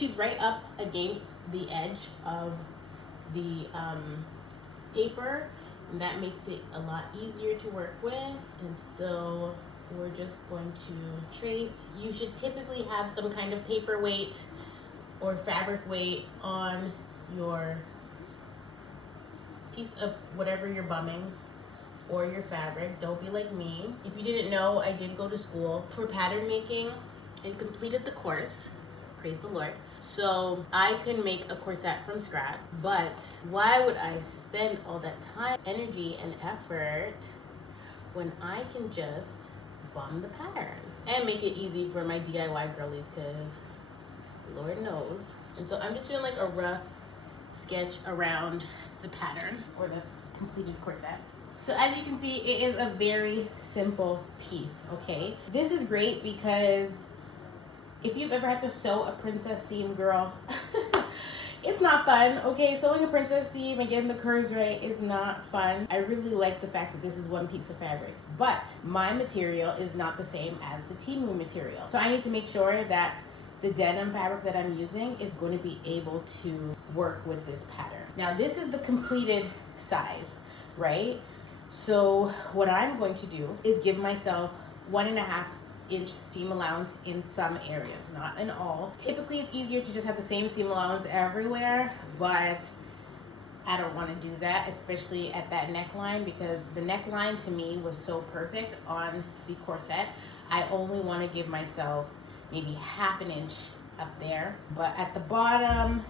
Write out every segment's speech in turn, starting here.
she's right up against the edge of the paper, and that makes it a lot easier to work with. And so we're just going to trace. You should typically have some kind of paper weight or fabric weight on your piece of whatever you're bumming or your fabric. Don't be like me. If you didn't know, I did go to school for pattern making and completed the course. Praise the Lord. So I can make a corset from scratch, but why would I spend all that time, energy, and effort when I can just bum the pattern and make it easy for my DIY girlies, because Lord knows. And so I'm just doing like a rough sketch around the pattern or the completed corset. So as you can see, it is a very simple piece, okay? This is great because if you've ever had to sew a princess seam, girl, it's not fun, okay? Sewing a princess seam and getting the curves right is not fun. I really like the fact that this is one piece of fabric, but my material is not the same as the Temu material. So I need to make sure that the denim fabric that I'm using is going to be able to work with this pattern. Now this is the completed size, right? So what I'm going to do is give myself 1.5 inch seam allowance in some areas, not in all. Typically it's easier to just have the same seam allowance everywhere, but I don't want to do that, especially at that neckline, because the neckline to me was so perfect on the corset. I only want to give myself maybe 1/2 inch up there, but at the bottom,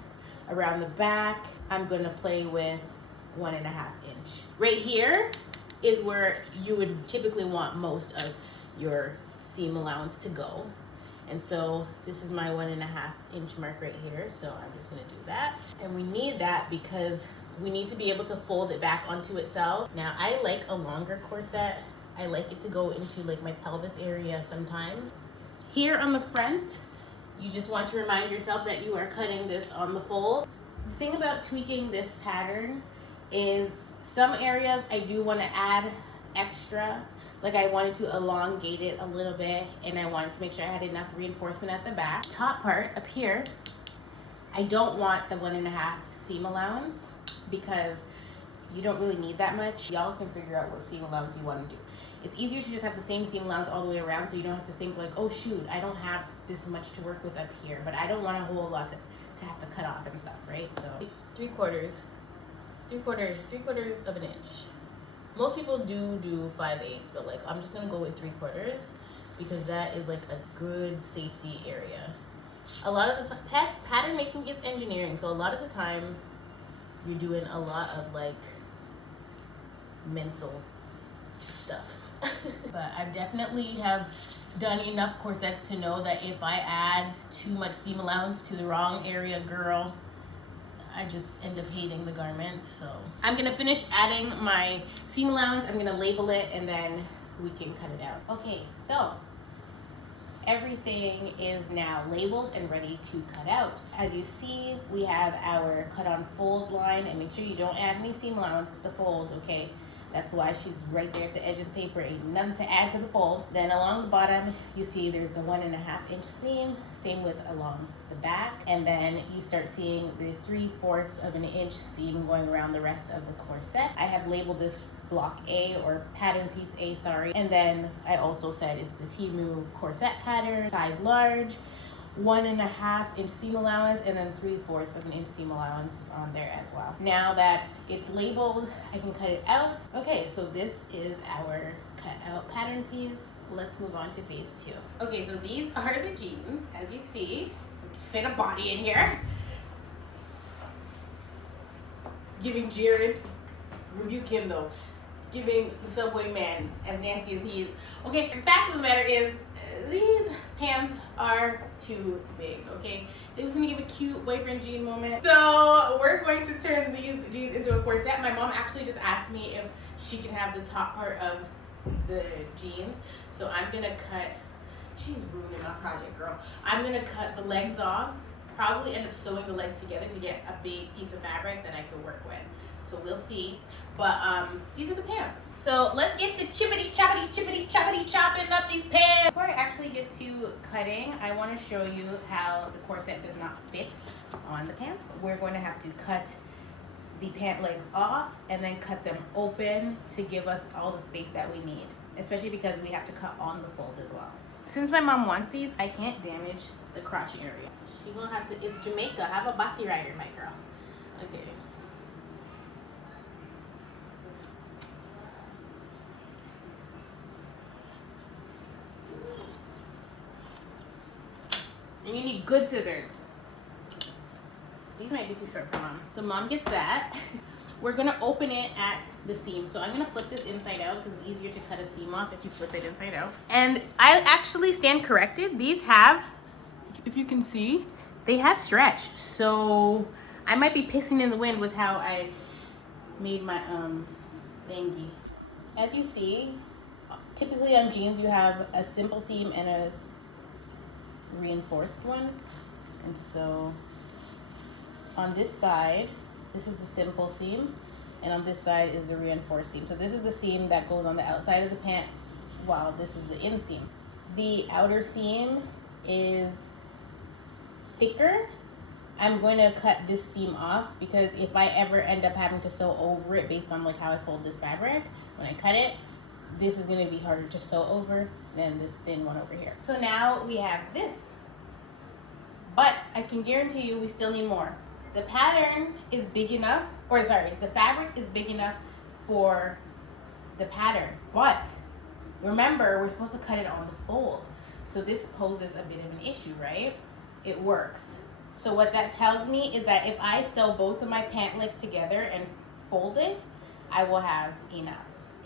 around the back, I'm going to play with 1.5 inch. Right here is where you would typically want most of your seam allowance to go. And so this is my 1.5 inch mark right here. So I'm just gonna do that. And we need that because we need to be able to fold it back onto itself. Now I like a longer corset. I like it to go into like my pelvis area sometimes. Here on the front, you just want to remind yourself that you are cutting this on the fold. The thing about tweaking this pattern is some areas I do want to add extra, like I wanted to elongate it a little bit, and I wanted to make sure I had enough reinforcement at the back. Top part up here, I don't want the 1.5 seam allowance because you don't really need that much. Y'all can figure out what seam allowance you want to do. It's easier to just have the same seam allowance all the way around, so you don't have to think like, oh shoot, I don't have this much to work with up here, but I don't want a whole lot to have to cut off and stuff, right? So 3/4 of an inch. Most people do 5/8, but like I'm just gonna go with 3/4 because that is like a good safety area. A lot of the pattern making is engineering, so a lot of the time you're doing a lot of like mental stuff. But I definitely have done enough corsets to know that if I add too much seam allowance to the wrong area, girl, I just end up hating the garment. So I'm gonna finish adding my seam allowance. I'm gonna label it and then we can cut it out. Okay, so everything is now labeled and ready to cut out. As you see, we have our cut on fold line, and make sure you don't add any seam allowance to the fold, okay? That's why she's right there at the edge of the paper. Ain't nothing to add to the fold. Then along the bottom, you see there's the 1.5 inch seam, same width along the back. And then you start seeing the 3/4 of an inch seam going around the rest of the corset. I have labeled this block A, or pattern piece A, sorry. And then I also said it's the Temu corset pattern, size large, 1.5 inch seam allowance, and then 3/4 of an inch seam allowance is on there as well. Now that it's labeled, I can cut it out. Okay, so this is our cut out pattern piece. Let's move on to phase 2. Okay, so these are the jeans. As you see, fit a body in here. It's giving Jared, rebuke him though. It's giving the Subway man, as nasty as he is. Okay, the fact of the matter is, these pants are too big, okay? They was gonna give a cute boyfriend jean moment. So we're going to turn these jeans into a corset. My mom actually just asked me if she can have the top part of the jeans. So I'm gonna cut, she's ruining my project, girl. I'm gonna cut the legs off, probably end up sewing the legs together to get a big piece of fabric that I could work with. So we'll see. But these are the pants. So let's get to chopping up these pants. Before I actually get to cutting, I want to show you how the corset does not fit on the pants. We're going to have to cut the pant legs off and then cut them open to give us all the space that we need, especially because we have to cut on the fold as well. Since my mom wants these, I can't damage the crotch area. She gonna have to, it's Jamaica, have a bati rider, my girl. Okay. And you need good scissors. These might be too short for mom. So mom gets that. We're gonna open it at the seam. So I'm gonna flip this inside out because it's easier to cut a seam off if you flip it inside out. And I actually stand corrected. These have, if you can see, they have stretch. So I might be pissing in the wind with how I made my thingy. As you see, typically on jeans you have a simple seam and a reinforced one. And so on this side, this is the simple seam, and on this side is the reinforced seam. So this is the seam that goes on the outside of the pant, while this is the inseam. The outer seam is thicker. I'm going to cut this seam off because if I ever end up having to sew over it based on like how I fold this fabric, when I cut it, this is going to be harder to sew over than this thin one over here. So now we have this, but I can guarantee you we still need more. The pattern is big enough, or sorry, the fabric is big enough for the pattern, but remember, we're supposed to cut it on the fold. So this poses a bit of an issue, right? It works. So what that tells me is that if I sew both of my pant legs together and fold it, I will have enough.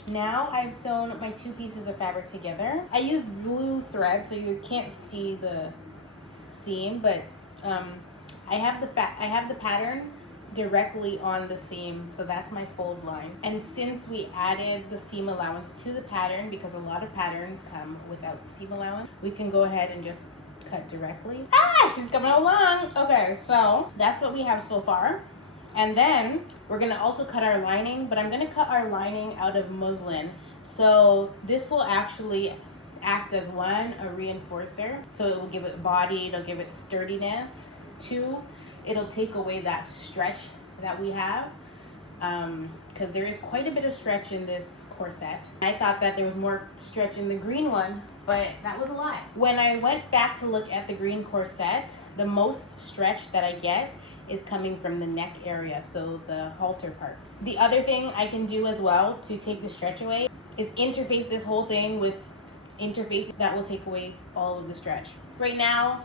Now I've sewn my two pieces of fabric together. I used blue thread, so you can't see the seam, but I have the pattern directly on the seam, so that's my fold line. And since we added the seam allowance to the pattern, because a lot of patterns come without the seam allowance, we can go ahead and just cut directly. Ah, she's coming along. Okay, so that's what we have so far. And then we're gonna also cut our lining, but I'm gonna cut our lining out of muslin. So this will actually act as one, a reinforcer. So it will give it body, it'll give it sturdiness. Two, it'll take away that stretch that we have, because there is quite a bit of stretch in this corset. I thought that there was more stretch in the green one, but that was a lie. When I went back to look at the green corset, the most stretch that I get is coming from the neck area, so the halter part. The other thing I can do as well to take the stretch away is interface this whole thing with interface that will take away all of the stretch. Right now,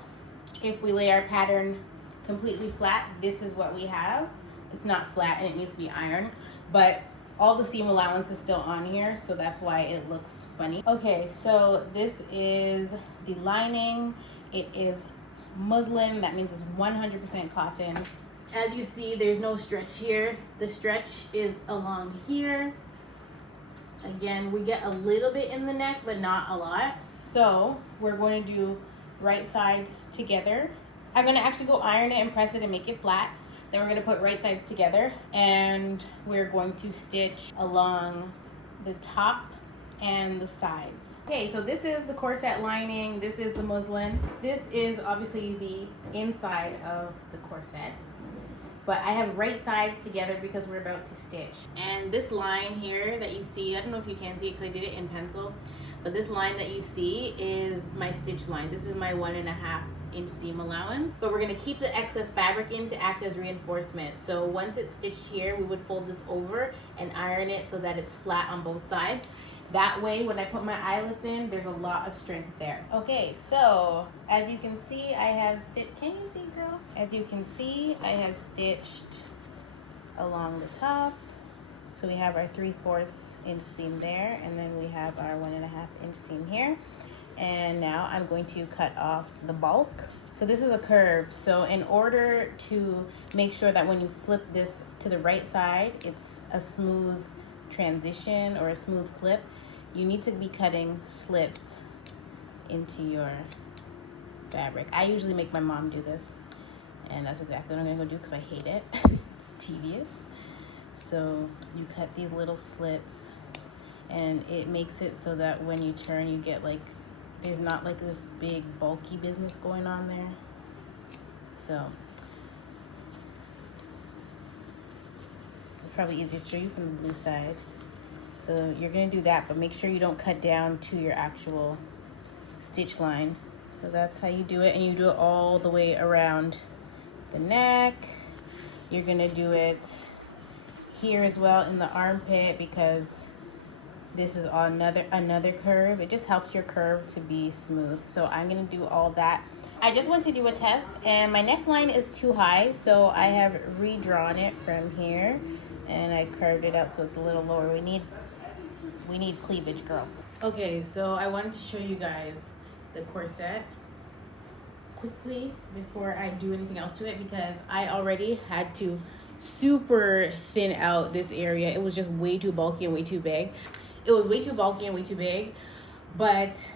if we lay our pattern completely flat, this is what we have. It's not flat and it needs to be ironed, but all the seam allowance is still on here, so that's why it looks funny. Okay, so this is the lining. It is muslin, that means it's 100% cotton. As you see, there's no stretch here. The stretch is along here. Again, we get a little bit in the neck, but not a lot. So we're going to do right sides together. I'm gonna actually go iron it and press it and make it flat. Then we're gonna put right sides together and we're going to stitch along the top and the sides. Okay, so this is the corset lining, this is the muslin. This is obviously the inside of the corset, but I have right sides together because we're about to stitch. And this line here that you see, I don't know if you can see it because I did it in pencil, but this line that you see is my stitch line. This is my 1.5 inch seam allowance, but we're going to keep the excess fabric in to act as reinforcement. So once it's stitched here, we would fold this over and iron it so that it's flat on both sides. That way, when I put my eyelets in, there's a lot of strength there. Okay, so as you can see, I have stitched, can you see, girl? As you can see, I have stitched along the top. So we have our 3/4 inch seam there, and then we have our 1.5 inch seam here. And now I'm going to cut off the bulk. So this is a curve. So in order to make sure that when you flip this to the right side, it's a smooth transition or a smooth flip, you need to be cutting slits into your fabric. I usually make my mom do this, and that's exactly what I'm gonna go do because I hate it. It's tedious. So you cut these little slits, and it makes it so that when you turn, you get like there's not like this big bulky business going on there. So it's probably easier to show you from the blue side. So you're gonna do that, but make sure you don't cut down to your actual stitch line. So that's how you do it, and you do it all the way around the neck. You're gonna do it here as well in the armpit, because this is another curve. It just helps your curve to be smooth. So I'm gonna do all that. I just want to do a test, and my neckline is too high, so I have redrawn it from here, and I curved it up so it's a little lower. We need cleavage, girl. Okay, so I wanted to show you guys the corset quickly before I do anything else to it, because I already had to super thin out this area. It was just way too bulky and way too big. It was way too bulky and way too big, but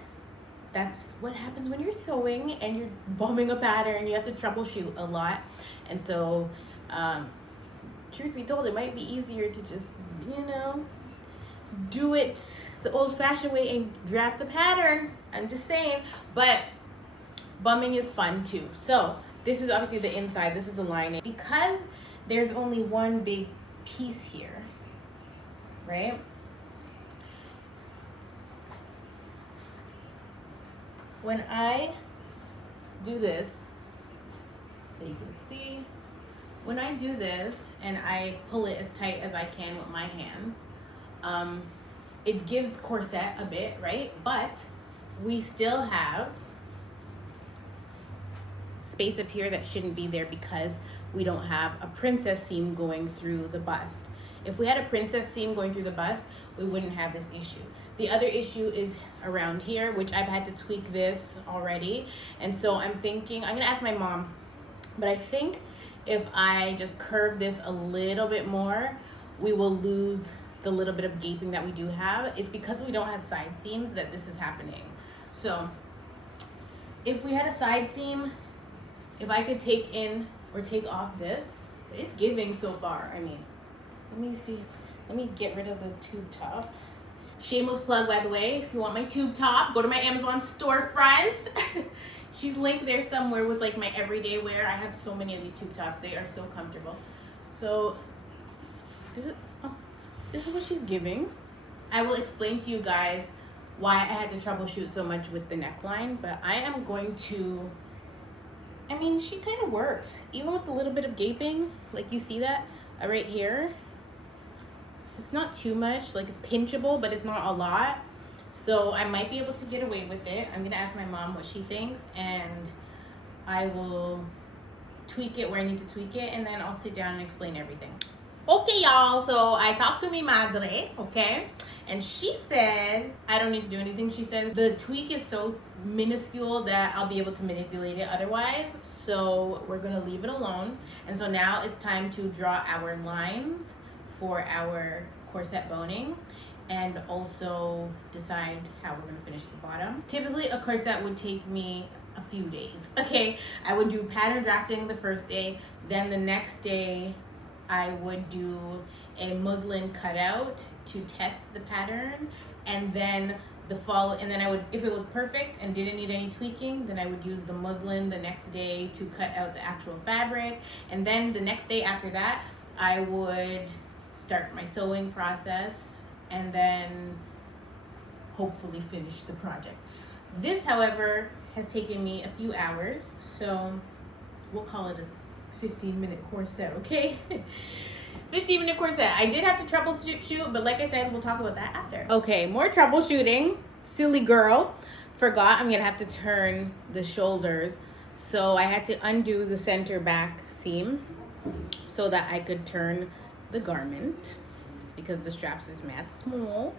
that's what happens when you're sewing and you're bumming a pattern. You have to troubleshoot a lot. And so, truth be told, it might be easier to just, you know, do it the old-fashioned way and draft a pattern. I'm just saying, but bumming is fun too. So this is obviously the inside. This is the lining. Because there's only one big piece here, right? When I do this, so you can see, when I do this and I pull it as tight as I can with my hands, it gives corset a bit, right? But we still have space up here that shouldn't be there because we don't have a princess seam going through the bust. If we had a princess seam going through the bust, we wouldn't have this issue. The other issue is around here, which I've had to tweak this already. And so I'm thinking, I'm gonna ask my mom, but I think if I just curve this a little bit more, we will lose the little bit of gaping that we do have. It's because we don't have side seams that this is happening. So if we had a side seam, if I could take in or take off this, it's giving so far. I mean, let me see. Let me get rid of the tube top. Shameless plug, by the way, if you want my tube top, go to my Amazon storefront. She's linked there somewhere with like my everyday wear. I have so many of these tube tops. They are so comfortable. So this is what she's giving. I will explain to you guys why I had to troubleshoot so much with the neckline, but I am going to, I mean, she kind of works. Even with a little bit of gaping, like you see that right here. It's not too much, like it's pinchable, but it's not a lot. So I might be able to get away with it. I'm gonna ask my mom what she thinks, and I will tweak it where I need to tweak it, and then I'll sit down and explain everything. Okay, y'all, so I talked to mi madre, okay? And she said, I don't need to do anything. She said the tweak is so minuscule that I'll be able to manipulate it otherwise. So we're gonna leave it alone. And so now it's time to draw our lines for our corset boning and also decide how we're gonna finish the bottom. Typically a corset would take me a few days, okay? I would do pattern drafting the first day, then the next day I would do a muslin cutout to test the pattern, and then I would, if it was perfect and didn't need any tweaking, then I would use the muslin the next day to cut out the actual fabric, and then the next day after that I would start my sewing process and then hopefully finish the project. This, however, has taken me a few hours, so we'll call it a 15-minute corset, okay? 15-minute corset. I did have to troubleshoot, but like I said, we'll talk about that after. Okay, more troubleshooting. Silly girl. Forgot I'm gonna have to turn the shoulders. So I had to undo the center back seam so that I could turn the garment because the straps is mad small.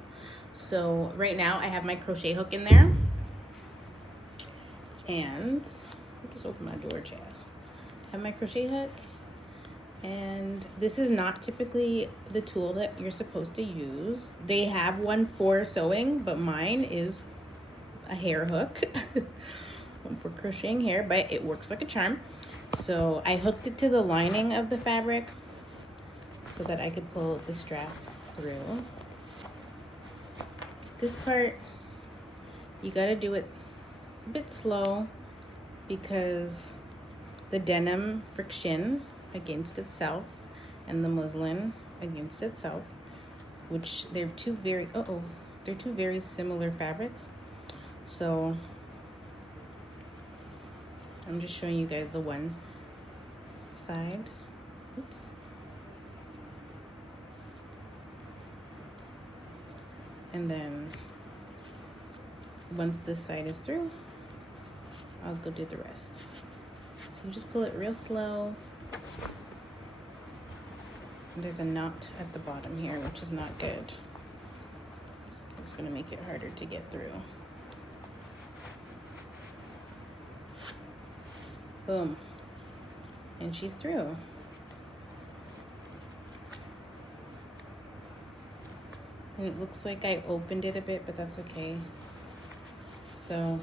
So right now I have my crochet hook in there. And I'll just open my door, Chad. I have my crochet hook. And this is not typically the tool that you're supposed to use. They have one for sewing, but mine is a hair hook. One for crocheting hair, but it works like a charm. So I hooked it to the lining of the fabric so that I could pull the strap through. This part, you gotta do it a bit slow because the denim friction against itself and the muslin against itself, which they're two very similar fabrics. So I'm just showing you guys the one side. Oops. And then once this side is through, I'll go do the rest. So you just pull it real slow. There's a knot at the bottom here, which is not good. It's gonna make it harder to get through. Boom. And she's through. And it looks like I opened it a bit, but that's okay. So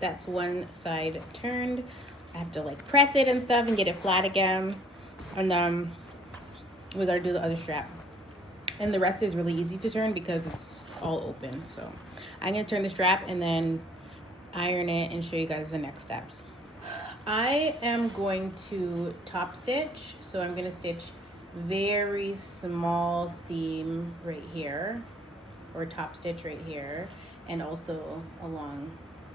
that's one side turned. I have to like press it and stuff and get it flat again. And we gotta do the other strap. And the rest is really easy to turn because it's all open. So I'm gonna turn the strap and then iron it and show you guys the next steps. I am going to top stitch. So I'm gonna stitch very small seam right here, or top stitch right here, and also along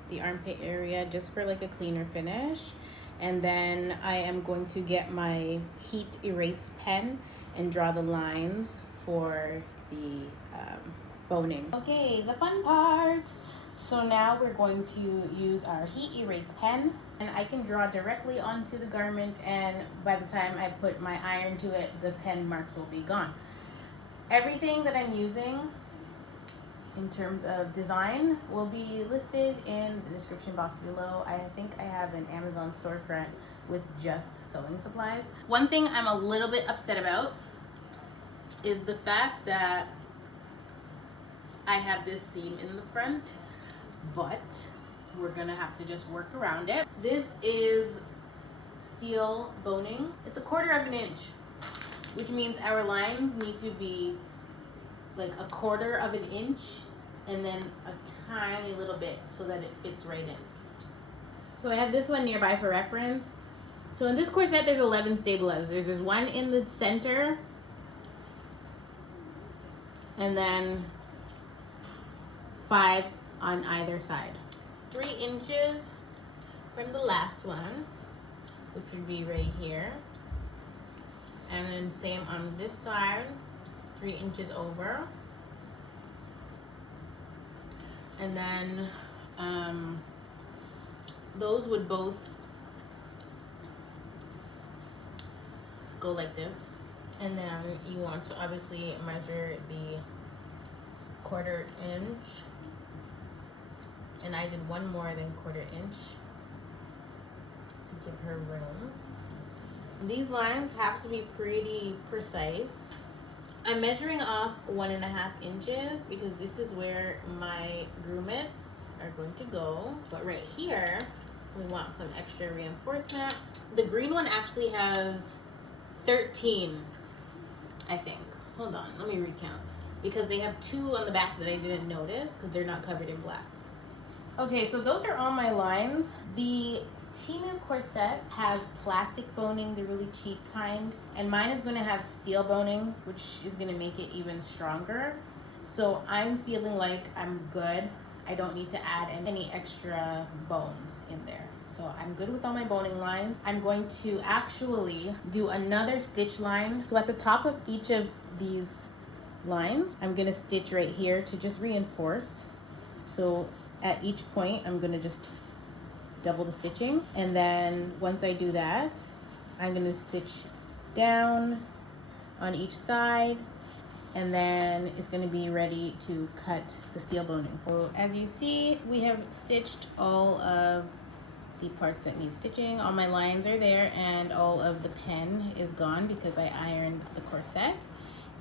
the armpit area just for like a cleaner finish. And then I am going to get my heat erase pen and draw the lines for the boning. Okay, the fun part. So now we're going to use our heat erase pen, and I can draw directly onto the garment, and by the time I put my iron to it, the pen marks will be gone. Everything that I'm using in terms of design will be listed in the description box below. I think I have an Amazon storefront with just sewing supplies. One thing I'm a little bit upset about is the fact that I have this seam in the front, but we're gonna have to just work around it. This is steel boning. It's 1/4 of an inch, which means our lines need to be like 1/4 of an inch and then a tiny little bit so that it fits right in. So I have this one nearby for reference. So in this corset, there's 11 stabilizers. There's one in the center, and then 5 on either side. 3 inches from the last one, which would be right here. And then same on this side, 3 inches over. And then those would both go like this. And then you want to obviously measure the 1/4 inch. And I did one more than 1/4 inch to give her room. These lines have to be pretty precise. I'm measuring off 1.5 inches because this is where my grommets are going to go. But right here, we want some extra reinforcement. The green one actually has 13, I think. Hold on, let me recount. Because they have 2 on the back that I didn't notice because they're not covered in black. Okay, so those are all my lines. The Timu corset has plastic boning, the really cheap kind, and mine is going to have steel boning, which is going to make it even stronger. So I'm feeling like I'm good. I don't need to add any extra bones in there. So I'm good with all my boning lines. I'm going to actually do another stitch line. So at the top of each of these lines, I'm going to stitch right here to just reinforce. So at each point, I'm going to just double the stitching, and then once I do that, I'm going to stitch down on each side, and then it's going to be ready to cut the steel boning. So as you see, we have stitched all of the parts that need stitching. All my lines are there, and all of the pen is gone because I ironed the corset.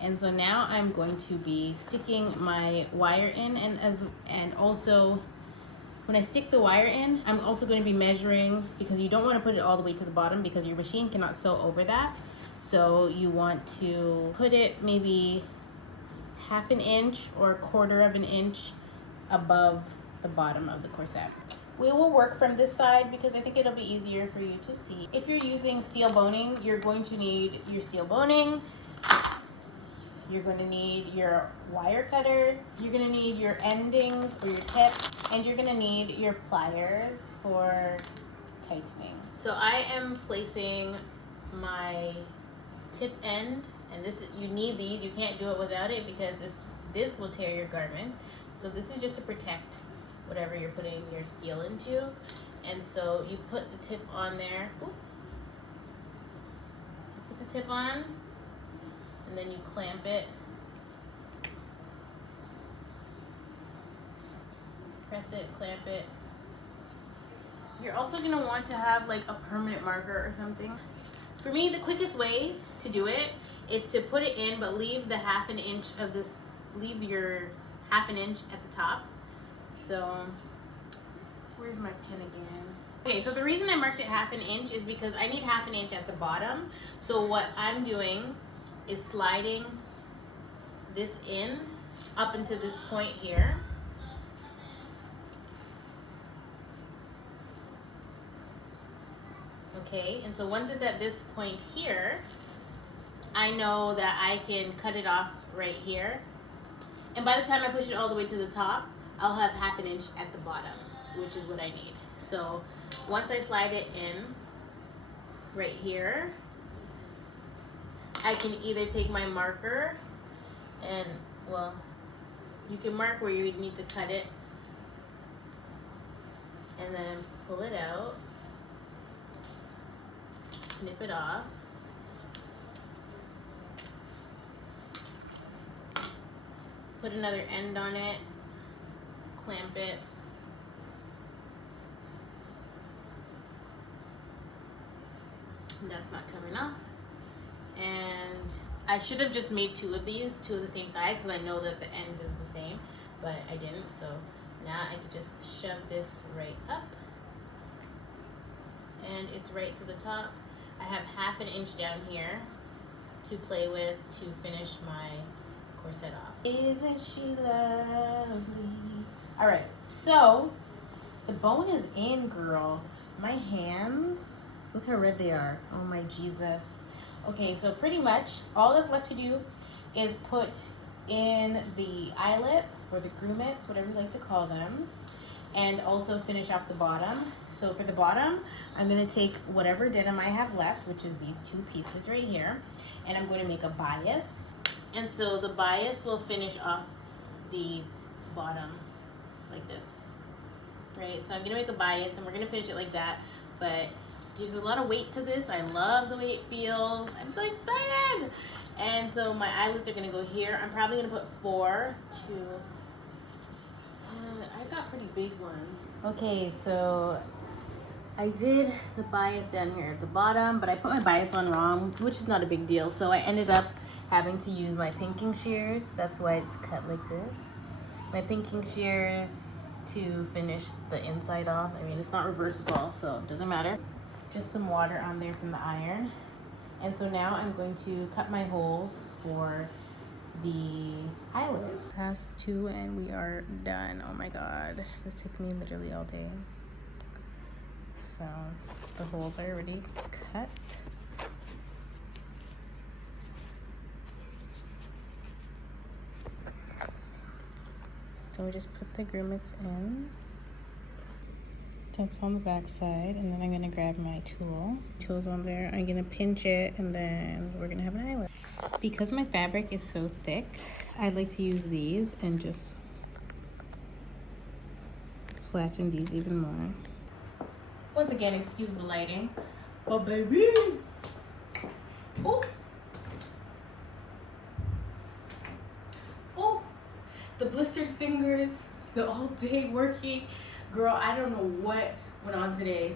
And so now I'm going to be sticking my wire in, and also when I stick the wire in, I'm also going to be measuring, because you don't want to put it all the way to the bottom because your machine cannot sew over that. So you want to put it maybe 1/2 inch or 1/4 of an inch above the bottom of the corset. We will work from this side because I think it'll be easier for you to see. If you're using steel boning, you're going to need your steel boning. You're going to need your wire cutter. You're going to need your endings or your tip, and you're going to need your pliers for tightening. So I am placing my tip end, and this is, you need these. You can't do it without it because this will tear your garment. So this is just to protect whatever you're putting your steel into. And so you put the tip on there. Oop. You put the tip on, and then you clamp it. Press it, clamp it. You're also gonna want to have like a permanent marker or something. For me, the quickest way to do it is to put it in, but leave the half an inch of this, leave your half an inch at the top. So, where's my pen again? Okay, so the reason I marked it half an inch is because I need half an inch at the bottom. So what I'm doing is sliding this in up into this point here. Okay, and so once it's at this point here, I know that I can cut it off right here. And by the time I push it all the way to the top, I'll have half an inch at the bottom, which is what I need. So once I slide it in right here, I can either take my marker and, well, you can mark where you need to cut it and then pull it out, snip it off. Put another end on it, clamp it. That's not coming off. And I should have just made two of these, two of the same size, because I know that the end is the same, but I didn't. So now I can just shove this right up, and it's right to the top. I have half an inch down here to play with to finish my corset off. Isn't she lovely? All right, so the bone is in, girl. My hands, look how red they are. Oh my Jesus. Okay, so pretty much all that's left to do is put in the eyelets or the grommets, whatever you like to call them, and also finish off the bottom. So for the bottom, I'm gonna take whatever denim I have left, which is these two pieces right here, and I'm going to make a bias. And so the bias will finish off the bottom like this, right? So I'm gonna make a bias and we're gonna finish it like that, but there's a lot of weight to this. I love the way it feels. I'm so excited. And so my eyelids are gonna go here. I'm probably gonna put 4 to, I got pretty big ones. Okay, so I did the bias down here at the bottom, but I put my bias on wrong, which is not a big deal. So I ended up having to use my pinking shears. That's why it's cut like this. My pinking shears to finish the inside off. I mean, it's not reversible, so it doesn't matter. Just some water on there from the iron. And so now I'm going to cut my holes for the eyelids. Past 2 and we are done. Oh my God, this took me literally all day. So the holes are already cut. So we just put the grommets in. That's on the back side, and then I'm gonna grab my tool. Tool's on there. I'm gonna pinch it, and then we're gonna have an eyelid. Because my fabric is so thick, I'd like to use these and just flatten these even more. Once again, excuse the lighting. Oh baby! Oh! Oh! The blistered fingers, the all day working. Girl, I don't know what went on today.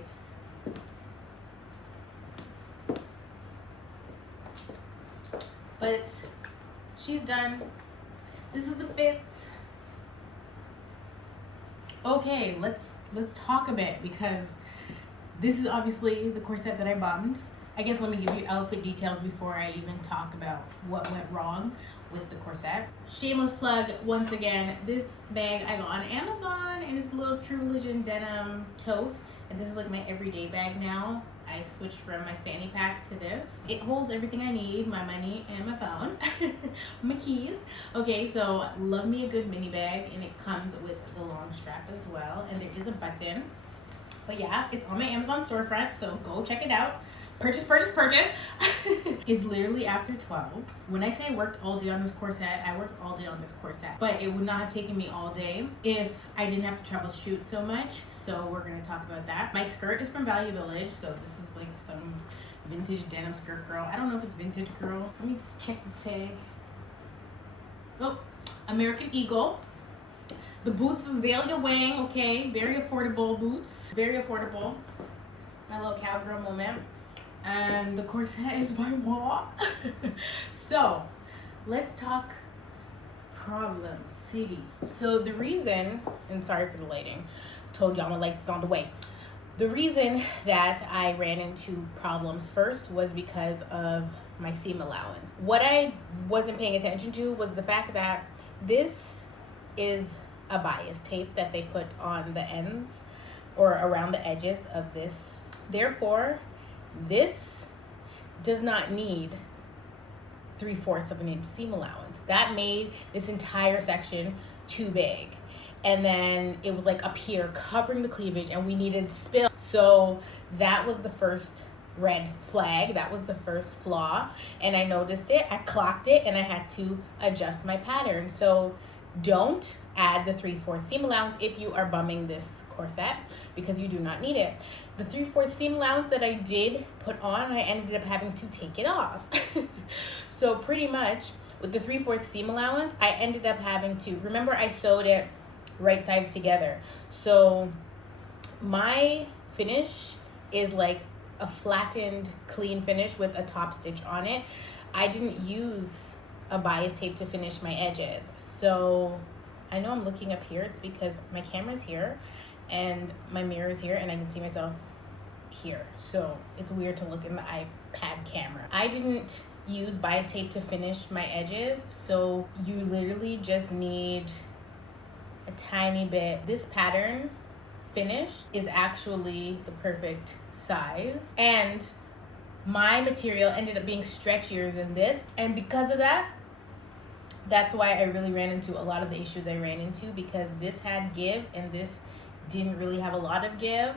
But she's done. This is the fit. Okay, let's talk a bit, because this is obviously the corset that I bombed. I guess let me give you outfit details before I even talk about what went wrong with the corset. Shameless plug once again, this bag I got on Amazon, and it's a little True Religion denim tote, and this is like my everyday bag now. I switched from my fanny pack to this. It holds everything I need, my money and my phone, my keys. Okay, so love me a good mini bag, and it comes with the long strap as well, and there is a button. But yeah, it's on my Amazon storefront, so go check it out. Purchase, purchase, purchase. It's literally after 12. When I say I worked all day on this corset, I worked all day on this corset. But it would not have taken me all day if I didn't have to troubleshoot so much. So we're gonna talk about that. My skirt is from Value Village, so this is like some vintage denim skirt, girl. I don't know if it's vintage, girl. Let me just check the tag. Oh, American Eagle. The boots, Azalea Wang, okay. Very affordable boots, very affordable. My little cowgirl moment. And the corset is by moi. So let's talk Problem City. So the reason, and sorry for the lighting, told y'all my lights is on the way. The reason that I ran into problems first was because of my seam allowance. What I wasn't paying attention to was the fact that this is a bias tape that they put on the ends or around the edges of this. Therefore, this does not need 3/4 of an inch seam allowance. That made this entire section too big. And then it was like up here covering the cleavage, and we needed spill. So that was the first red flag. That was the first flaw. And I noticed it, I clocked it, and I had to adjust my pattern. So don't add the 3/4 seam allowance if you are bumming this corset, because you do not need it. The 3/4 seam allowance that I did put on, I ended up having to take it off. So pretty much with the 3/4 seam allowance, I ended up having to, remember I sewed it right sides together. So my finish is like a flattened clean finish with a top stitch on it. I didn't use a bias tape to finish my edges. So I know I'm looking up here. It's because my camera's here and my mirror is here, and I can see myself here. So it's weird to look in the iPad camera. I didn't use bias tape to finish my edges, so you literally just need a tiny bit. This pattern finish is actually the perfect size, and my material ended up being stretchier than this, and because of that, that's why I really ran into a lot of the issues I ran into, because this had give and this didn't really have a lot of give,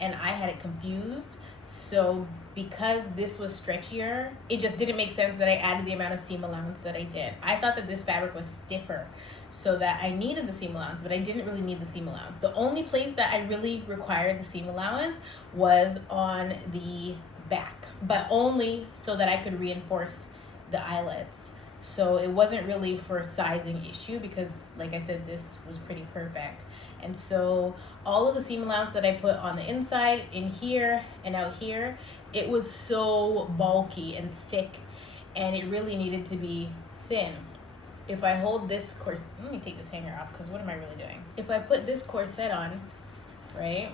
and I had it confused. So because this was stretchier, it just didn't make sense that I added the amount of seam allowance that I did. I thought that this fabric was stiffer, so that I needed the seam allowance, but I didn't really need the seam allowance. The only place that I really required the seam allowance was on the back, but only so that I could reinforce the eyelets. So it wasn't really for a sizing issue, because like I said, this was pretty perfect. And so all of the seam allowance that I put on the inside, in here and out here, it was so bulky and thick, and it really needed to be thin. If I hold this corset, let me take this hanger off, because what am I really doing? If I put this corset on, right,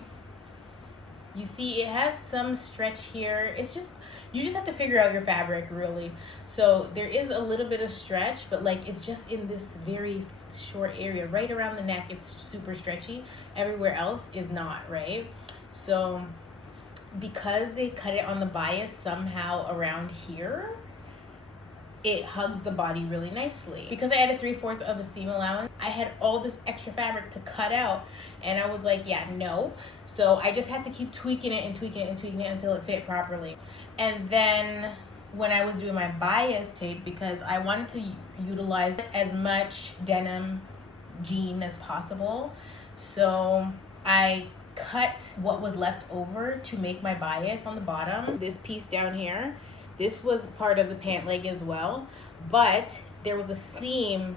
you see it has some stretch here. It's just, you just have to figure out your fabric, really. So there is a little bit of stretch, but like it's just in this very short area right around the neck. It's super stretchy. Everywhere else is not, right? So because they cut it on the bias somehow around here, it hugs the body really nicely. Because I added 3/4 of a seam allowance, I had all this extra fabric to cut out, and I was like, yeah, no. So I just had to keep tweaking it and tweaking it and tweaking it until it fit properly. And then when I was doing my bias tape, because I wanted to utilize as much denim jean as possible, so I cut what was left over to make my bias on the bottom. This piece down here, this was part of the pant leg as well, but there was a seam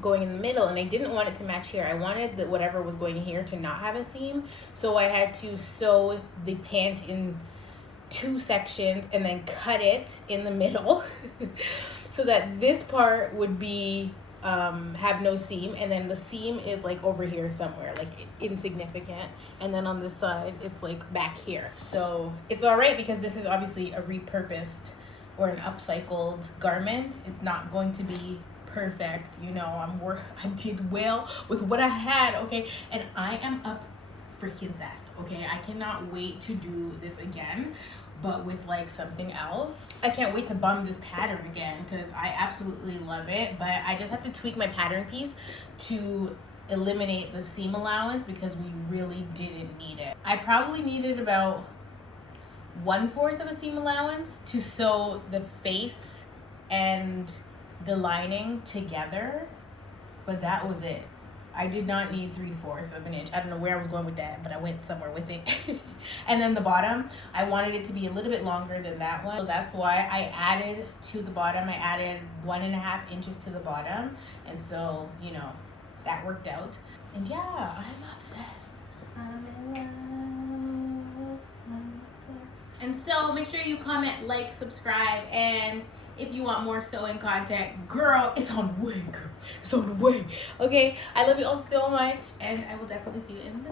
going in the middle, and I didn't want it to match here. I wanted that whatever was going here to not have a seam, so I had to sew the pant in 2 sections and then cut it in the middle so that this part would be have no seam, and then the seam is like over here somewhere, like insignificant, and then on this side it's like back here. So it's all right because this is obviously a repurposed or an upcycled garment. It's not going to be perfect, you know. I did well with what I had, okay, and I am up freaking zest, okay. I cannot wait to do this again, but with like something else. I can't wait to bum this pattern again because I absolutely love it, but I just have to tweak my pattern piece to eliminate the seam allowance because we really didn't need it. I probably needed about 1/4 of a seam allowance to sew the face and the lining together, but that was it. I did not need 3/4 of an inch. I don't know where I was going with that, but I went somewhere with it. And then the bottom, I wanted it to be a little bit longer than that one. So that's why I added to the bottom. I added 1.5 inches to the bottom. And so, you know, that worked out. And yeah, I'm obsessed. I'm in love. I'm obsessed. And so make sure you comment, like, subscribe, and if you want more sewing content, girl, it's on the way, girl. It's on the way. Okay, I love you all so much, and I will definitely see you in the